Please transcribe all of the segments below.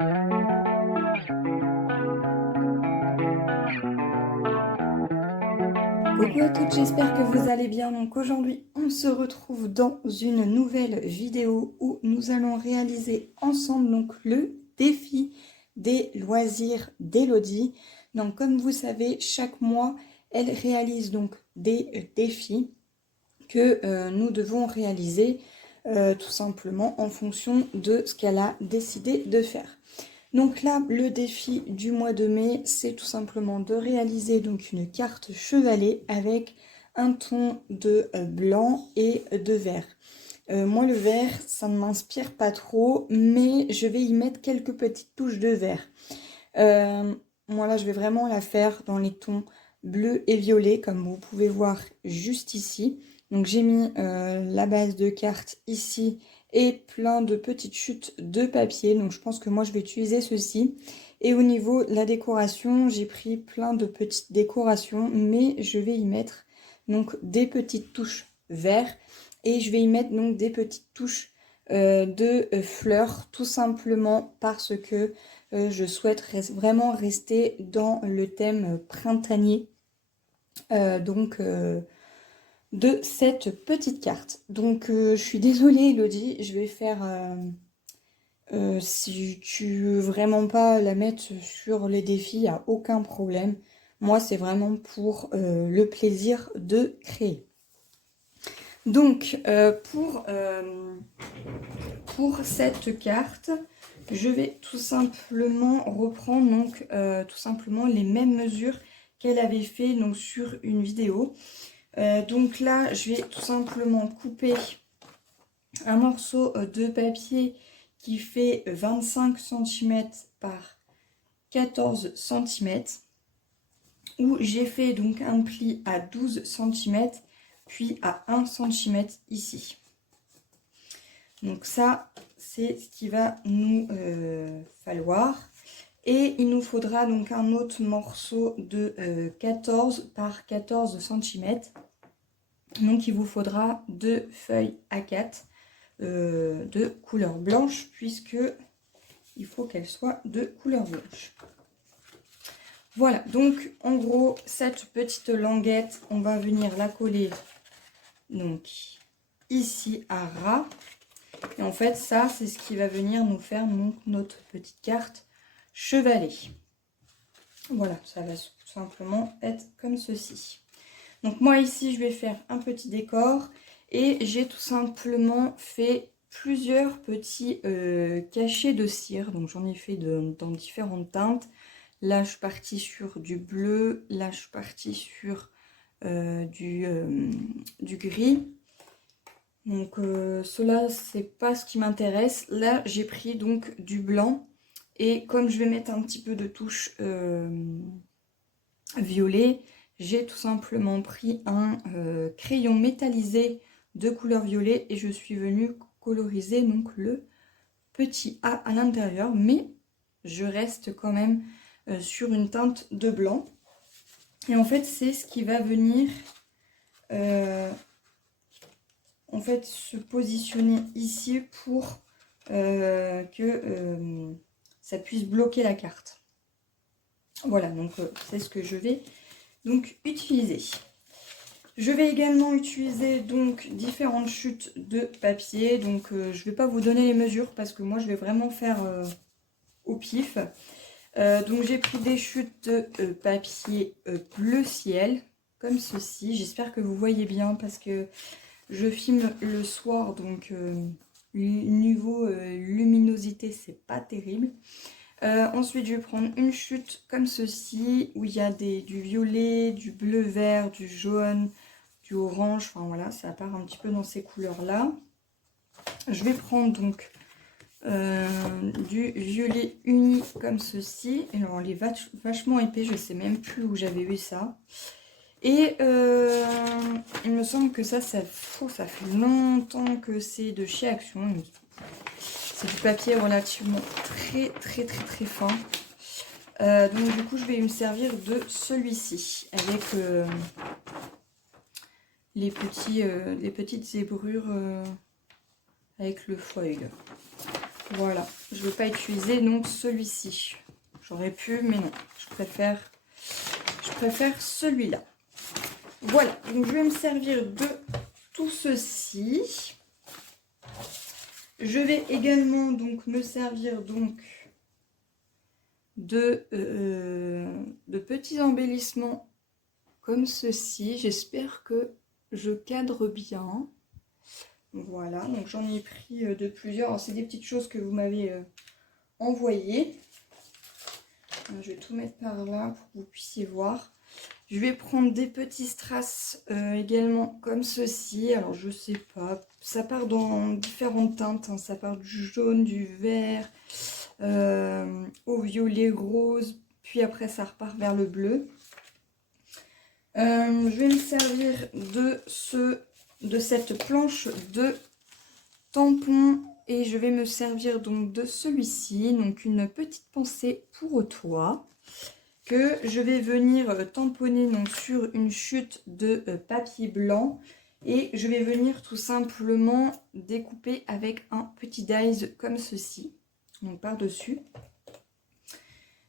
Coucou à toutes, j'espère que vous allez bien. Donc aujourd'hui, on se retrouve dans une nouvelle vidéo où nous allons réaliser ensemble donc le défi des loisirs d'Elodie. Donc comme vous savez, chaque mois, elle réalise donc des défis que nous devons réaliser tout simplement en fonction de ce qu'elle a décidé de faire. Donc là, le défi du mois de mai, c'est tout simplement de réaliser donc une carte chevalet avec un ton de blanc et de vert. Moi, le vert, ça ne m'inspire pas trop, mais je vais y mettre quelques petites touches de vert. Moi, là, je vais vraiment la faire dans les tons bleu et violet, comme vous pouvez voir juste ici. Donc, j'ai mis la base de carte ici et plein de petites chutes de papier. Donc je pense que moi je vais utiliser ceci. Et au niveau de la décoration, j'ai pris plein de petites décorations, mais je vais y mettre donc des petites touches vert et je vais y mettre donc des petites touches de fleurs, tout simplement parce que je souhaite vraiment rester dans le thème printanier. De cette petite carte. Donc je suis désolée Elodie, je vais faire si tu veux vraiment pas la mettre sur les défis, il n'y a aucun problème. Moi c'est vraiment pour le plaisir de créer. Donc pour cette carte, je vais tout simplement reprendre donc tout simplement les mêmes mesures qu'elle avait fait donc sur une vidéo. Donc là, je vais tout simplement couper un morceau de papier qui fait 25 cm par 14 cm, où j'ai fait donc un pli à 12 cm, puis à 1 cm ici. Donc ça, c'est ce qu'il va nous falloir. Et il nous faudra donc un autre morceau de 14 par 14 cm. Donc il vous faudra 2 feuilles A4 de couleur blanche, puisque il faut qu'elles soient de couleur blanche. Voilà, donc en gros cette petite languette, on va venir la coller donc ici à ras. Et en fait ça c'est ce qui va venir nous faire donc notre petite carte chevalet. Voilà, ça va tout simplement être comme ceci. Donc moi ici je vais faire un petit décor et j'ai tout simplement fait plusieurs petits cachets de cire. Donc j'en ai fait dans différentes teintes. Là je suis partie sur du bleu, là je suis partie sur du gris. Donc cela c'est pas ce qui m'intéresse. Là j'ai pris donc du blanc et comme je vais mettre un petit peu de touche violet, j'ai tout simplement pris un crayon métallisé de couleur violet et je suis venue coloriser donc le petit A à l'intérieur, mais je reste quand même sur une teinte de blanc. Et en fait c'est ce qui va venir en fait se positionner ici pour que ça puisse bloquer la carte. Voilà, donc c'est ce que je vais donc utiliser. Je vais également utiliser donc différentes chutes de papier. Donc je ne vais pas vous donner les mesures parce que moi je vais vraiment faire au pif. Donc j'ai pris des chutes de papier bleu ciel comme ceci. J'espère que vous voyez bien parce que je filme le soir, donc niveau luminosité c'est pas terrible. Ensuite je vais prendre une chute comme ceci où il y a du violet, du bleu vert, du jaune, du orange, enfin voilà, ça part un petit peu dans ces couleurs là. Je vais prendre donc du violet uni comme ceci. Et alors il est vachement épais, je sais même plus où j'avais eu ça. Et il me semble que ça fait longtemps que c'est de chez Action. C'est du papier relativement très fin. Donc du coup je vais me servir de celui-ci avec les petites zébrures avec le foil. Voilà, je ne vais pas utiliser donc celui-ci. J'aurais pu, mais non, je préfère celui-là. Voilà, donc je vais me servir de tout ceci. Je vais également donc me servir donc de petits embellissements comme ceci. J'espère que je cadre bien. Voilà, donc j'en ai pris de plusieurs. C'est des petites choses que vous m'avez envoyées. Je vais tout mettre par là pour que vous puissiez voir. Je vais prendre des petits strass également comme ceci. Alors je sais pas, ça part dans différentes teintes. Hein. Ça part du jaune, du vert, au violet, rose. Puis après ça repart vers le bleu. Je vais me servir de cette planche de tampons et je vais me servir donc de celui-ci, donc une petite pensée pour toi que je vais venir tamponner donc sur une chute de papier blanc et je vais venir tout simplement découper avec un petit dies comme ceci, donc par dessus.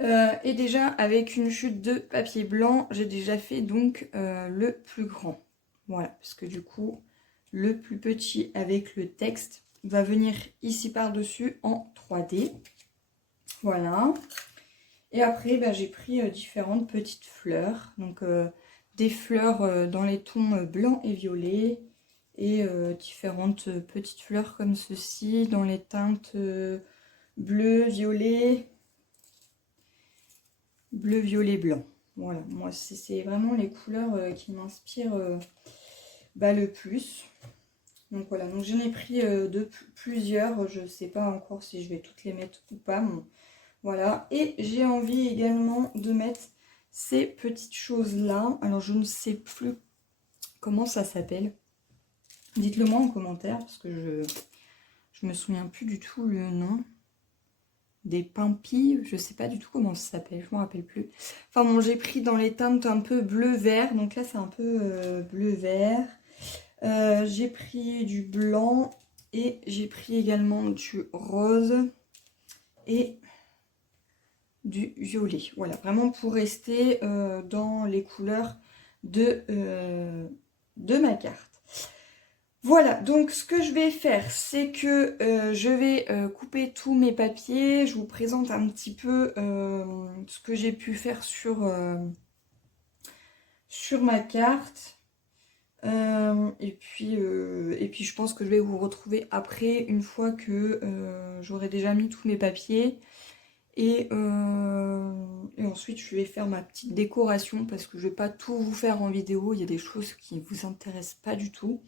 Et déjà avec une chute de papier blanc, j'ai déjà fait donc le plus grand. Voilà, parce que du coup, le plus petit avec le texte va venir ici par-dessus en 3D. Voilà. Et après, bah, j'ai pris différentes petites fleurs. Donc des fleurs dans les tons blanc et violet. Et différentes petites fleurs comme ceci dans les teintes bleu, violet. Bleu, violet, blanc. Voilà, moi c'est vraiment les couleurs qui m'inspirent le plus. Donc voilà, donc j'en ai pris plusieurs. Je ne sais pas encore si je vais toutes les mettre ou pas. Bon, voilà, et j'ai envie également de mettre ces petites choses-là. Alors je ne sais plus comment ça s'appelle. Dites-le moi en commentaire parce que je me souviens plus du tout le nom. Des pimpis, je sais pas du tout comment ça s'appelle, je me rappelle plus. Enfin bon, j'ai pris dans les teintes un peu bleu-vert, donc là c'est un peu bleu-vert. J'ai pris du blanc et j'ai pris également du rose et du violet. Voilà, vraiment pour rester dans les couleurs de ma carte. Voilà, donc ce que je vais faire, c'est que je vais couper tous mes papiers. Je vous présente un petit peu ce que j'ai pu faire sur ma carte. Et puis je pense que je vais vous retrouver après, une fois que j'aurai déjà mis tous mes papiers. Et ensuite, je vais faire ma petite décoration parce que je ne vais pas tout vous faire en vidéo. Il y a des choses qui ne vous intéressent pas du tout.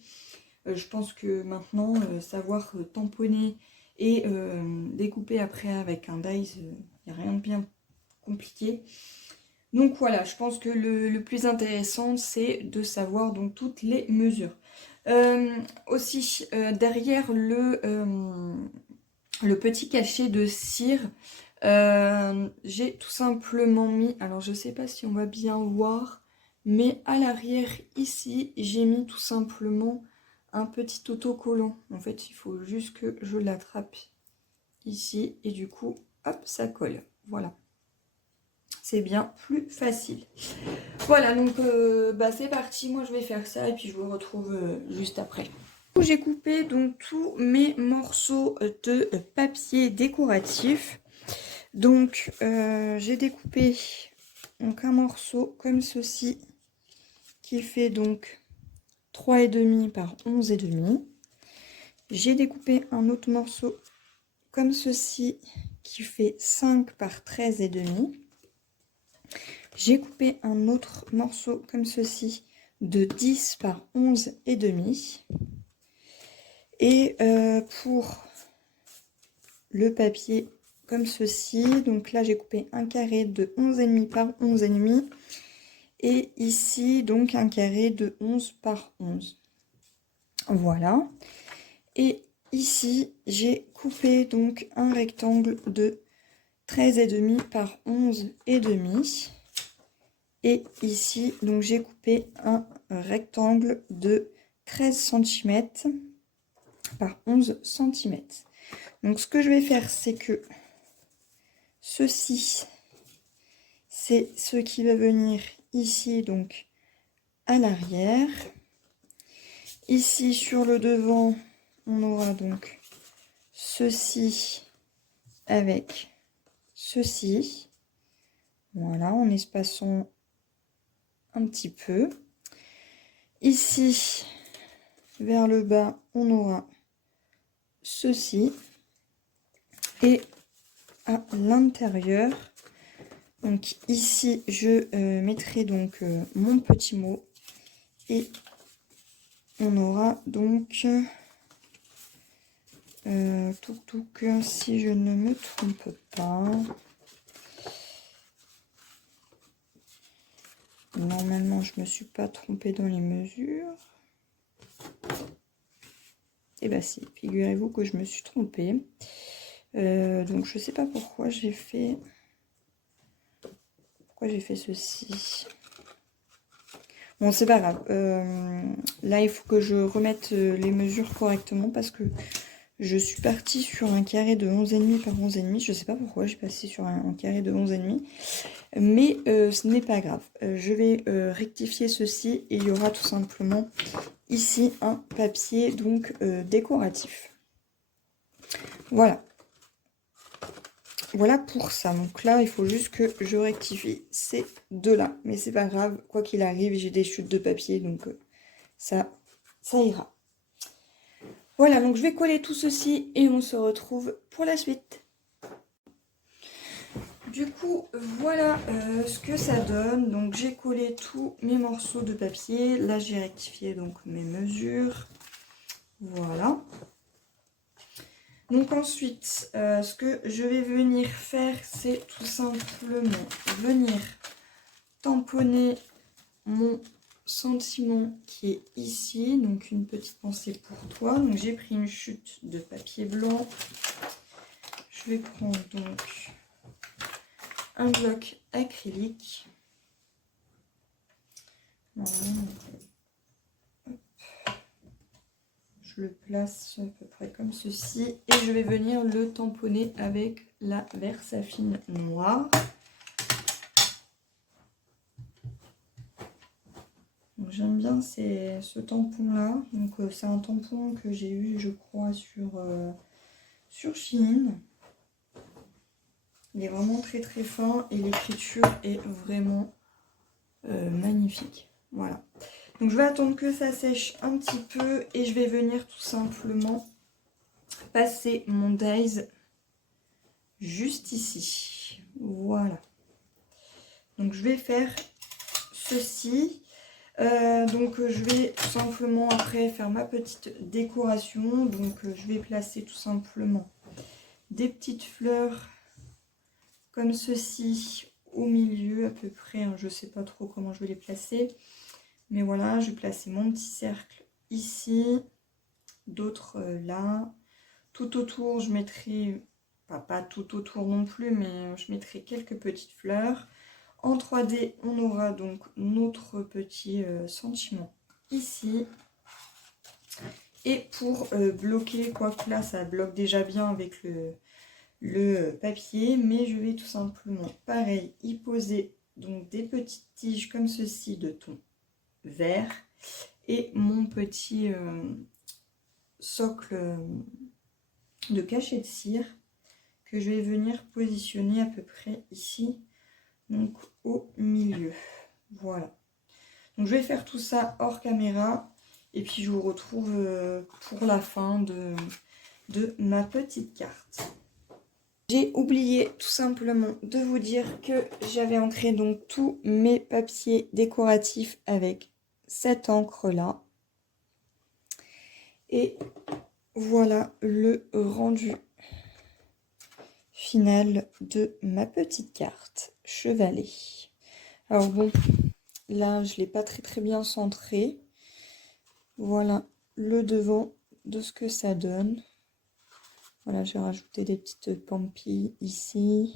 Je pense que maintenant, savoir tamponner et découper après avec un dies, il n'y a rien de bien compliqué. Donc voilà, je pense que le plus intéressant, c'est de savoir donc toutes les mesures. Aussi, derrière le petit cachet de cire, j'ai tout simplement mis, alors je ne sais pas si on va bien voir, mais à l'arrière ici, j'ai mis tout simplement un petit autocollant. En fait, il faut juste que je l'attrape ici et du coup, hop, ça colle. Voilà. C'est bien plus facile. Voilà, donc c'est parti. Moi, je vais faire ça et puis je vous retrouve juste après. J'ai coupé donc tous mes morceaux de papier décoratif. Donc, j'ai découpé donc un morceau comme ceci qui fait donc 3,5 par 11,5. J'ai découpé un autre morceau comme ceci qui fait 5 par 13,5. J'ai coupé un autre morceau comme ceci de 10 par 11,5. Et pour le papier comme ceci, donc là j'ai coupé un carré de 11,5 par 11,5. Et ici, donc, un carré de 11 par 11. Voilà. Et ici, j'ai coupé donc un rectangle de 13,5 par 11,5. Et ici, donc, j'ai coupé un rectangle de 13 cm par 11 cm. Donc ce que je vais faire, c'est que ceci, c'est ce qui va venir ici, donc à l'arrière. Ici sur le devant, on aura donc ceci avec ceci. Voilà, en espaçant un petit peu. Ici, vers le bas, on aura ceci. Et à l'intérieur, donc ici, je mettrai donc mon petit mot. Et on aura donc si je ne me trompe pas. Normalement, je me suis pas trompée dans les mesures. Et bah si, figurez-vous que je me suis trompée. Donc je sais pas pourquoi j'ai fait ceci. Bon, c'est pas grave. Là, il faut que je remette les mesures correctement parce que je suis partie sur un carré de 11,5 par 11,5. Je sais pas pourquoi j'ai passé sur un carré de 11,5. Mais ce n'est pas grave. Je vais rectifier ceci et il y aura tout simplement ici un papier donc décoratif. Voilà. Voilà pour ça. Donc là, il faut juste que je rectifie ces deux-là. Mais c'est pas grave. Quoi qu'il arrive, j'ai des chutes de papier. Donc ça ira. Voilà, donc je vais coller tout ceci et on se retrouve pour la suite. Du coup, voilà ce que ça donne. Donc j'ai collé tous mes morceaux de papier. Là, j'ai rectifié donc mes mesures. Voilà. Donc ensuite, ce que je vais venir faire, c'est tout simplement venir tamponner mon sentiment qui est ici. Donc une petite pensée pour toi. Donc j'ai pris une chute de papier blanc. Je vais prendre donc un bloc acrylique. Voilà. Je le place à peu près comme ceci et je vais venir le tamponner avec la Versafine noire. J'aime bien ce tampon là. Donc c'est un tampon que j'ai eu je crois sur Shein. Il est vraiment très très fin et l'écriture est vraiment magnifique. Voilà. Donc je vais attendre que ça sèche un petit peu et je vais venir tout simplement passer mon Days juste ici. Voilà. Donc je vais faire ceci. Donc je vais tout simplement après faire ma petite décoration. Donc je vais placer tout simplement des petites fleurs comme ceci au milieu à peu près. Hein, je ne sais pas trop comment je vais les placer. Mais voilà, je vais placer mon petit cercle ici, d'autres là. Tout autour, je mettrai, pas tout autour non plus, mais je mettrai quelques petites fleurs. En 3D, on aura donc notre petit sentiment ici. Et pour bloquer, quoique là, ça bloque déjà bien avec le papier, mais je vais tout simplement, pareil, y poser donc des petites tiges comme ceci de ton vert et mon petit socle de cachet de cire que je vais venir positionner à peu près ici, donc au milieu. Voilà. Donc je vais faire tout ça hors caméra et puis je vous retrouve pour la fin de ma petite carte. J'ai oublié tout simplement de vous dire que j'avais ancré donc tous mes papiers décoratifs avec cette encre là. Et voilà le rendu final de ma petite carte chevalet. Alors bon, là je l'ai pas très bien centré. Voilà le devant de ce que ça donne. Voilà, j'ai rajouté des petites pampilles ici.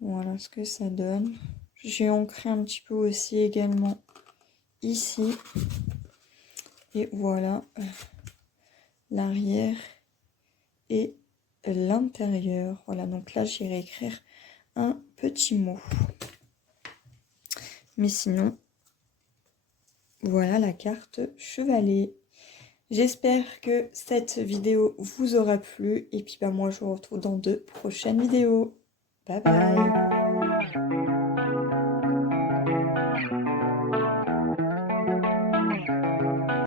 Voilà ce que ça donne. J'ai ancré un petit peu aussi également ici. Et voilà l'arrière et l'intérieur. Voilà, donc là j'irai écrire un petit mot. Mais sinon, voilà la carte chevalet. J'espère que cette vidéo vous aura plu. Et puis bah, moi je vous retrouve dans de prochaines vidéos. Bye bye.